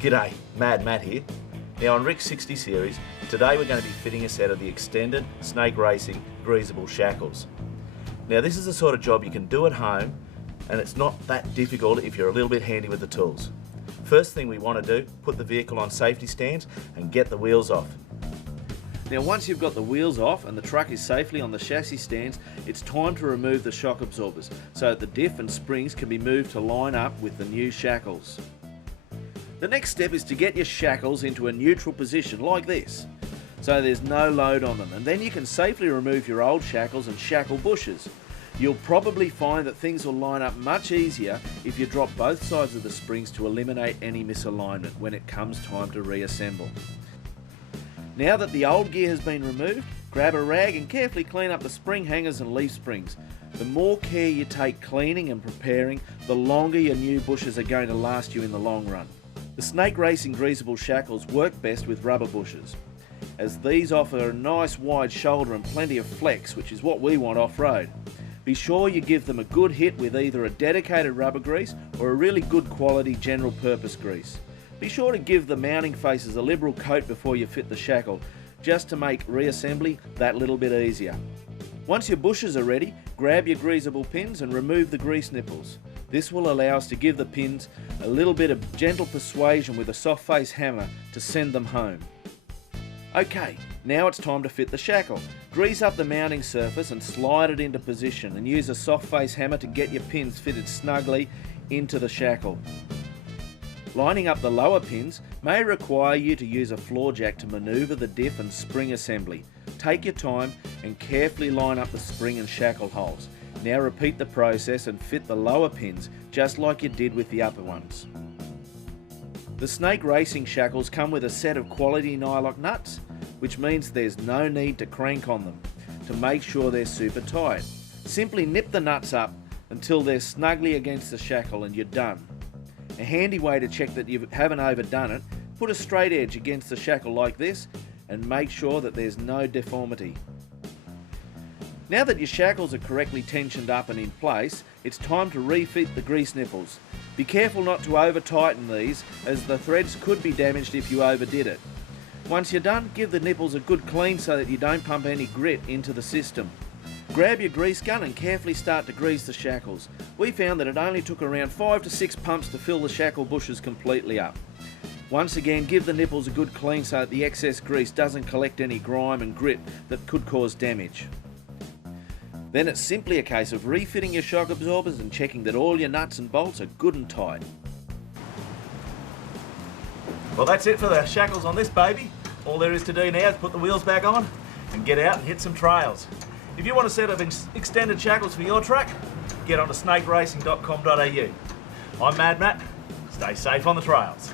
G'day, Mad Matt here. Now on Rick's 60 series, today we're going to be fitting a set of the extended snake racing greasable shackles. Now this is the sort of job you can do at home, and it's not that difficult if you're a little bit handy with the tools. First thing we want to do, put the vehicle on safety stands and get the wheels off. Now once you've got the wheels off and the truck is safely on the chassis stands, it's time to remove the shock absorbers so that the diff and springs can be moved to line up with the new shackles. The next step is to get your shackles into a neutral position like this, so there's no load on them, and then you can safely remove your old shackles and shackle bushes. You'll probably find that things will line up much easier if you drop both sides of the springs to eliminate any misalignment when it comes time to reassemble. Now that the old gear has been removed, grab a rag and carefully clean up the spring hangers and leaf springs. The more care you take cleaning and preparing, the longer your new bushes are going to last you in the long run. The snake racing greasable shackles work best with rubber bushes, as these offer a nice wide shoulder and plenty of flex, which is what we want off-road. Be sure you give them a good hit with either a dedicated rubber grease or a really good quality general purpose grease. Be sure to give the mounting faces a liberal coat before you fit the shackle, just to make reassembly that little bit easier. Once your bushes are ready, grab your greasable pins and remove the grease nipples. This will allow us to give the pins a little bit of gentle persuasion with a soft face hammer to send them home. Okay, now it's time to fit the shackle. Grease up the mounting surface and slide it into position, and use a soft face hammer to get your pins fitted snugly into the shackle. Lining up the lower pins may require you to use a floor jack to manoeuvre the diff and spring assembly. Take your time and carefully line up the spring and shackle holes. Now repeat the process and fit the lower pins just like you did with the upper ones. The snake racing shackles come with a set of quality nylock nuts, which means there's no need to crank on them to make sure they're super tight. Simply nip the nuts up until they're snugly against the shackle and you're done. A handy way to check that you haven't overdone it, put a straight edge against the shackle like this and make sure that there's no deformity. Now that your shackles are correctly tensioned up and in place, it's time to refit the grease nipples. Be careful not to over tighten these, as the threads could be damaged if you overdid it. Once you're done, give the nipples a good clean so that you don't pump any grit into the system. Grab your grease gun and carefully start to grease the shackles. We found that it only took around 5 to 6 pumps to fill the shackle bushes completely up. Once again, give the nipples a good clean so that the excess grease doesn't collect any grime and grit that could cause damage. Then it's simply a case of refitting your shock absorbers and checking that all your nuts and bolts are good and tight. Well, that's it for the shackles on this baby. All there is to do now is put the wheels back on and get out and hit some trails. If you want a set of extended shackles for your truck, get on to snakeracing.com.au. I'm Mad Matt. Stay safe on the trails.